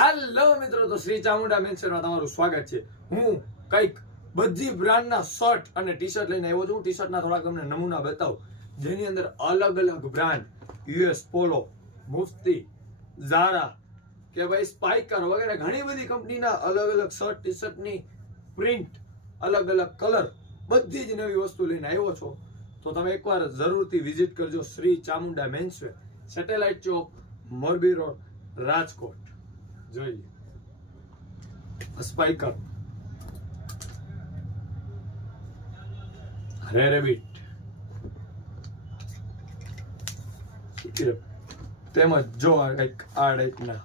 Hello મિત્રો, તો શ્રી ચામુંડા મેન્શનમાં તમારું સ્વાગત છે. હું કઈક બધી બ્રાન્ડના શર્ટ અને ટી શર્ટ લઈને આવ્યો છું. ટી શર્ટના થોડાક તમને નમૂના બતાવું, જેની અંદર અલગ અલગ બ્રાન્ડ, યુએસ પોલો, મુફ્તી, ઝારા કે ભાઈ સ્પાઇકર વગેરે ઘણી બધી કંપનીના અલગ અલગ શર્ટ ટી શર્ટની પ્રિન્ટ, અલગ અલગ કલર, બધી જ નવી વસ્તુ લઈને આવ્યો છો. તો તમે એકવાર જરૂરથી વિઝિટ કરજો શ્રી ચામુંડા મેન્સવેર, સેટેલાઇટ ચોક, મોરબી રોડ, રાજકોટ. જોઈએ સ્પાઇકર, રેરેબિટ, તેમજ જો આ ટાઈપના